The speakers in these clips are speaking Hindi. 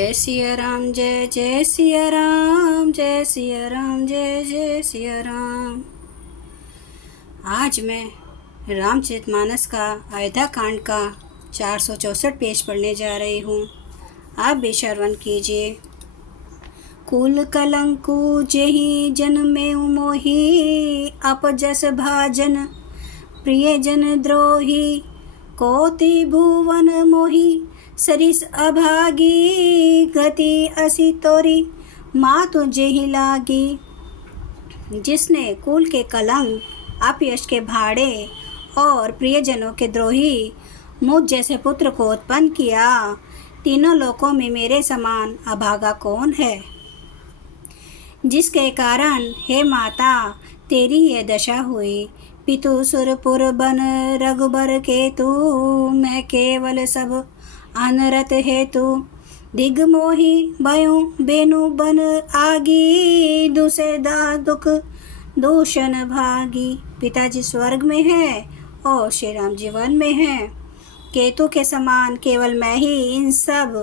जय सिया राम, जय जय सिया राम, जय सिया राम, जय जय सिया राम। आज मैं रामचरितमानस का अयोध्या कांड का 464 पेज पढ़ने जा रही हूँ। आप भी श्रवण कीजिए। कुल कलंकु जेहि जन में मोहि, अपजस भाजन प्रिय जन द्रोही। कोटि भुवन मोहि सरिस अभागी, गति असी तोरी मातु जेहि लागी। जिसने कुल के कलंक, अपयश के भाड़े और प्रियजनों के द्रोही मुझ जैसे पुत्र को उत्पन्न किया, तीनों लोकों में मेरे समान अभागा कौन है। जिसके कारण हे माता तेरी ये दशा हुई। पितु सुरपुर बन रघुबर केतु, मैं केवल सब अनरत हेतु। दिग्मोही भयों बेनु बन आगी, दूसरे दा दुख दूषण भागी। पिताजी स्वर्ग में है और श्री राम जी वन में है। केतु के समान केवल मैं ही इन सब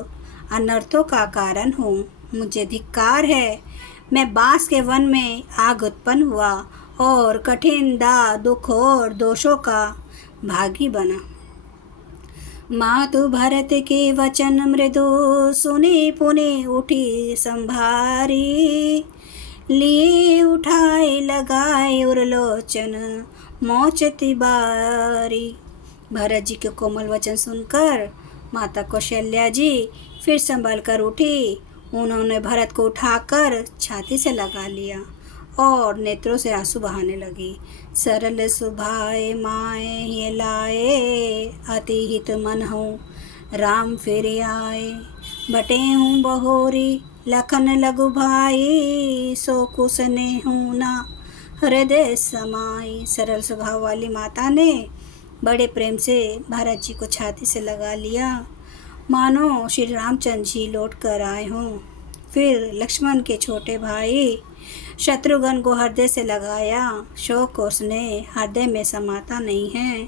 अनर्थों का कारण हूँ। मुझे धिक्कार है। मैं बांस के वन में आग उत्पन्न हुआ और कठिन दुख और दोषों का भागी बना। मातु भरत के वचन मृदु, सुनी पुनि उठी संभारी। लिए उठाए लगाए उरलोचन, मोचती बारी। भरत जी के कोमल वचन सुनकर माता कौशल्या जी फिर संभल कर उठी। उन्होंने भरत को उठाकर छाती से लगा लिया और नेत्रों से आंसू बहाने लगी। सरल सुभाए माए ये लाए, अति हित मन हूँ राम फिर आए। बटे हूँ बहोरी लखन लघु भाई, सो कुसने हूँ ना हृदय समाई। सरल स्वभाव वाली माता ने बड़े प्रेम से भरत जी को छाती से लगा लिया, मानो श्री रामचंद्र जी लौट कर आए हों। फिर लक्ष्मण के छोटे भाई शत्रुघ्न को हृदय से लगाया। शोक और स्नेह हृदय में समाता नहीं है।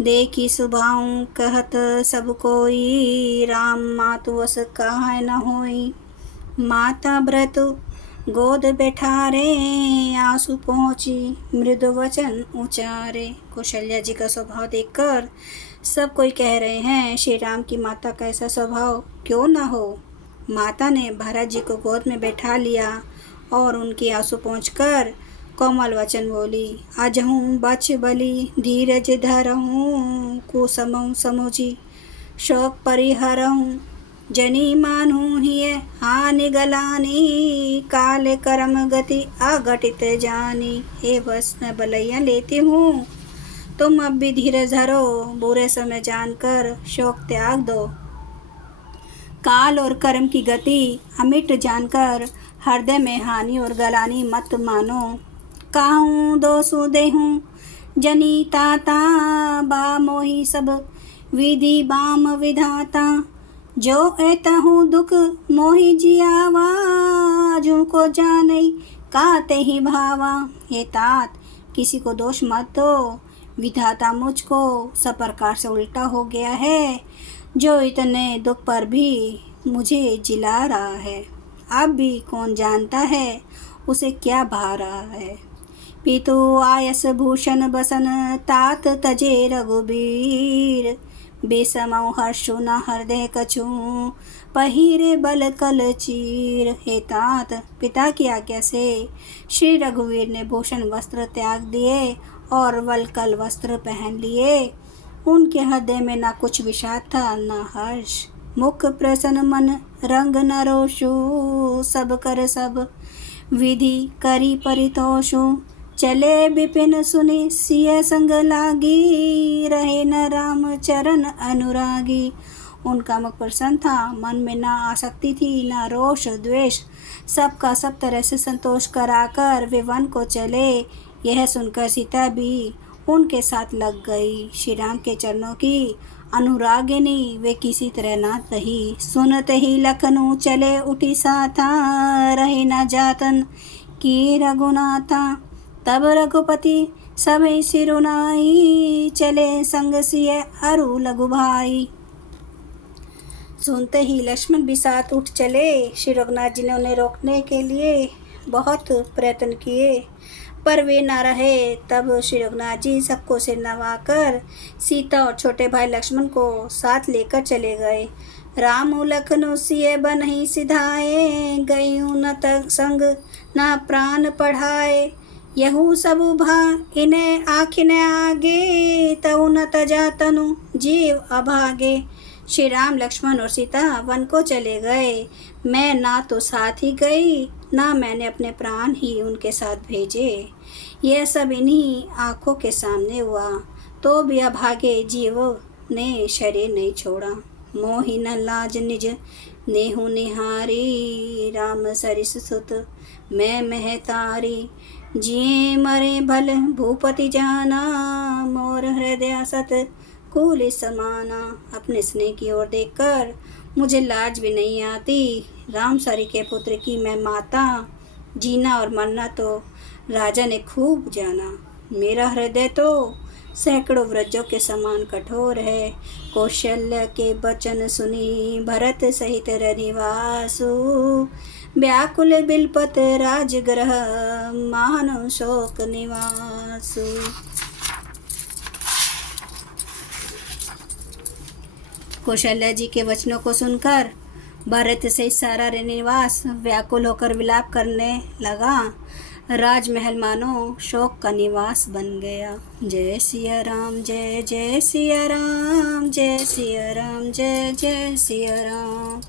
देखी सुभाऊं कहत सब कोई, राम मातु वस कहाँ न होई। माता व्रत गोद बैठारे, आंसू पहुँची मृदु वचन उचारे। कौशल्या जी का स्वभाव देखकर सब कोई कह रहे हैं, श्री राम की माता का ऐसा स्वभाव क्यों ना हो। माता ने भरत जी को गोद में बैठा लिया और उनकी आंसू पहुँचकर कोमल वचन बोली। अजहूँ बच बलि धीरज धरहूँ, कुसमऊ समोजी शोक परिहरहूँ। जनी मानूँ हिय हानि गलानी, काल करम गति अघटित जानी। हे बस मैं बलैया लेती हूँ, तुम अब भी धीरज धरो। बुरे समय जानकर शोक त्याग दो। काल और कर्म की गति अमिट जानकर हृदय में हानि और गलानी मत मानो। काहूँ दोषु देहूँ जनी ताता, बा मोही सब विधि बाम विधाता। जो एतहूँ दुख मोहि जियावा, जू को जानई काते ही भावा। हे तात किसी को दोष मत दो, विधाता मुझको सब प्रकार से उल्टा हो गया है, जो इतने दुख पर भी मुझे जिला रहा है। अब भी कौन जानता है उसे क्या भा रहा है। पितु आयस भूषण बसन, तात तजे रघुबीर। बेसमऊ हर्षु न हृदय कछु, पहिरे बल कल चीर। हे तात पिता की आज्ञा से श्री रघुवीर ने भूषण वस्त्र त्याग दिए और वलकल वस्त्र पहन लिए। उनके हृदय में न कुछ विषाद था न हर्ष। मुख प्रसन्न मन रंग न रोषु, सब कर सब विधि करी परितोषु। चले विपिन सुनि सिय संग लागी, रहे न राम चरण अनुरागी। उनका मुख प्रसन्न था, मन में न आसक्ति थी न रोष द्वेष। सबका सब तरह से संतोष कराकर वे वन को चले। यह सुनकर सीता भी उनके साथ लग गई। श्री राम के चरणों की अनुरागिनी वे किसी तरह ना रही। सुनते ही लखनऊ चले उठी साथा, रहे न जातन की रघुनाथा। तब रघुपति सभे सिरुनाई, चले संग सिय अरु लघु भाई। सुनते ही लक्ष्मण भी साथ उठ चले। श्री रघुनाथ जी ने उन्हें रोकने के लिए बहुत प्रयत्न किए पर वे ना रहे। तब श्री रघुनाथ जी सबको सिर नवाकर सीता और छोटे भाई लक्ष्मण को साथ लेकर चले गए। राम लखन सिय बनहि सिधाए, गयु न संग ना प्राण पढ़ाए। यहू सब भा इन्हें आखिन आगे, तऊ न तजा तनु जीव अभागे। श्री राम लक्ष्मण और सीता वन को चले गए। मैं ना तो साथ ही गई, ना मैंने अपने प्राण ही उनके साथ भेजे। यह सब इन्हीं आँखों के सामने हुआ, तो भी अभागे जीवों ने शरीर नहीं छोड़ा। मोहि न लाज निज नेहु निहारी, राम सरिस सुत मैं महतारी। जिए मरे भल भूपति जाना, मोर हृदय सत कूल समाना। अपने स्नेह की ओर देखकर मुझे लाज भी नहीं आती। राम सरी के पुत्र की मैं माता, जीना और मरना तो राजा ने खूब जाना। मेरा हृदय तो सैकड़ों व्रजों के समान कठोर है। कौशल्य के वचन सुनी भरत सहित रनिवासु, व्याकुल बिलपत राजगृह मानो शोक निवासु। कौशल्या जी के वचनों को सुनकर भरत से सारा निवास व्याकुल होकर विलाप करने लगा। राजमहल मानो शोक का निवास बन गया। जय सिया राम जय जय सिया राम, जय सिया राम जय जय सिया राम,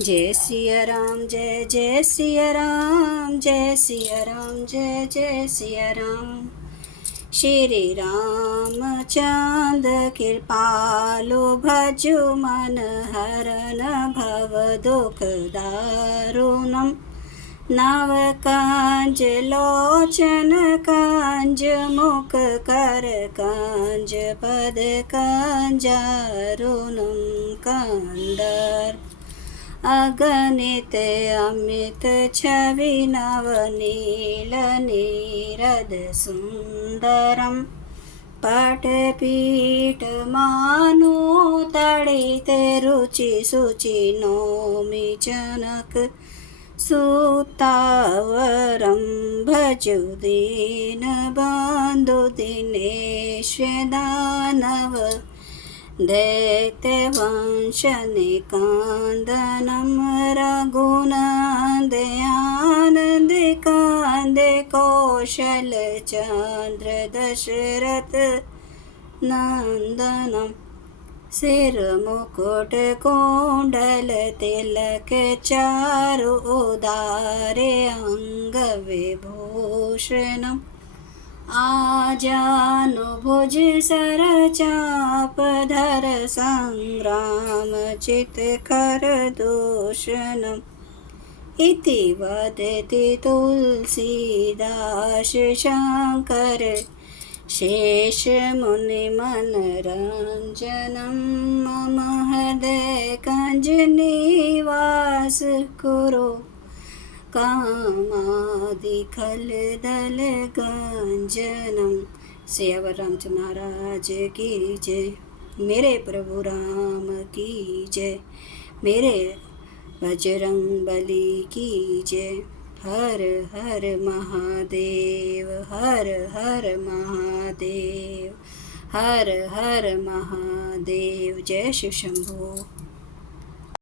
जय सिया राम जय जय सिया राम, जय सिया राम जय जय सिया राम। श्री रामचंद कृपालु भजो मन हरन भव दुख दारुणम। नव कांज लोचन कांज मुख कर कांज पद कांजारुणम कांदर। अगणित अमित छवि नवनील नीरद सुंदरम। पटपीठ मानो तड़ित रुचि सुचि नौमि जनक सुतावरम। भजु दीन बंधु दिनेश दानव, दैत्य वंश निकांदनम। रघुनंदन कांदे कौशल चंद्र दशरथ नंदनम। सिर मुकुट कुंडल तिलक चारु उदारे अंग विभूषणम। आजानुभुज सर चाप धर संग्राम चित्कर दूषणम। इति वदति तुलसीदास शंकर शेष मुनि मनरंजनम। मम हृदय कंज निवास कुरु, कामादि खल दल गंजनम। सियावर रामचंद्र महाराज की जय। मेरे प्रभु राम की जय। मेरे बजरंग बली की जय। हर हर महादेव, हर हर महादेव, हर हर महादेव। जय शिव शंभो।